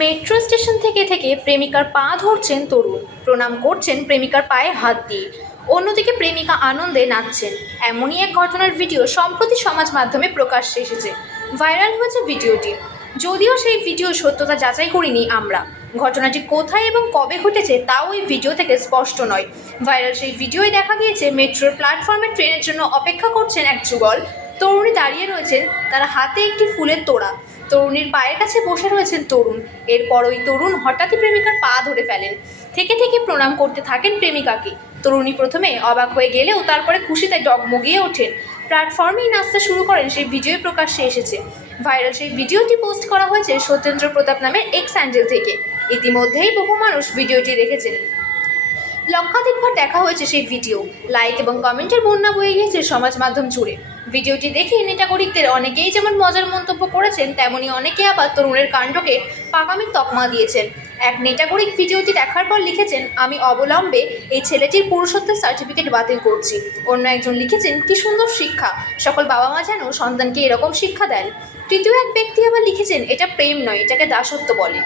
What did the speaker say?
Metro station থেকে থেকে প্রেমিকার পা ধরছেন তরুণ। প্রণাম করছেন প্রেমিকার পায়ে হাত দিয়ে। অন্যদিকে প্রেমিকা আনন্দে নাচছেন। এমনই এক ঘটনার ভিডিও সম্প্রতি সমাজ মাধ্যমে প্রকাশ্যে এসেছে। ভাইরাল হয়েছে ভিডিওটি। যদিও সেই ভিডিও সত্যতা যাচাই করিনি আমরা। ঘটনাটি কোথায় এবং কবে ঘটেছে তাও ওই ভিডিও থেকে স্পষ্ট নয়। ভাইরাল সেই ভিডিওয় দেখা গিয়েছে মেট্রোর প্ল্যাটফর্মে ট্রেনের জন্য অপেক্ষা করছেন এক যুগল তরুণী দাঁড়িয়ে রয়েছেন তার হাতে একটি ফুলের তোড়া। তরুণীর পায়ের কাছে বসে রয়েছেন তরুণ। এরপর ওই তরুণ হঠাৎই প্রেমিকার পা ধরে ফেলেন। থেকে থেকে প্রণাম করতে থাকেন প্রেমিকাকে। তরুণী প্রথমে অবাক হয়ে গেলেও তারপরে খুশিতে ডগমগিয়ে ওঠেন। প্ল্যাটফর্মেই নাচতে শুরু করেন সেই ভিডিও প্রকাশ্যে এসেছে। ভাইরাল সেই ভিডিওটি পোস্ট করা হয়েছে সত্যেন্দ্র প্রতাপ নামের এক্স স্যান্ডেল থেকে। ইতিমধ্যেই বহু মানুষ ভিডিওটি দেখেছেন। লক্ষাধিকবার দেখা হয়েছে সেই ভিডিও। লাইক এবং কমেন্টের বন্যা বয়ে গিয়েছে সমাজ মাধ্যম জুড়ে। ভিডিওটি দেখে নেটাগরিকদের অনেকেই যেমন মজার মন্তব্য করেছেন, তেমনি অনেকে আবার তরুণের কাণ্ডকে পাকামির তকমা দিয়েছেন। এক নেটাগরিক ভিডিওটি দেখার পর লিখেছেন, আমি অবলম্বে এই ছেলেটির পুরুষত্বের সার্টিফিকেট বাতিল করছি। অন্য একজন লিখেছেন, কি সুন্দর শিক্ষা। সকল বাবা মা যেন সন্তানকে এরকম শিক্ষা দেন। তৃতীয় এক ব্যক্তি আবার লিখেছেন, এটা প্রেম নয়, এটাকে দাসত্ব বলে।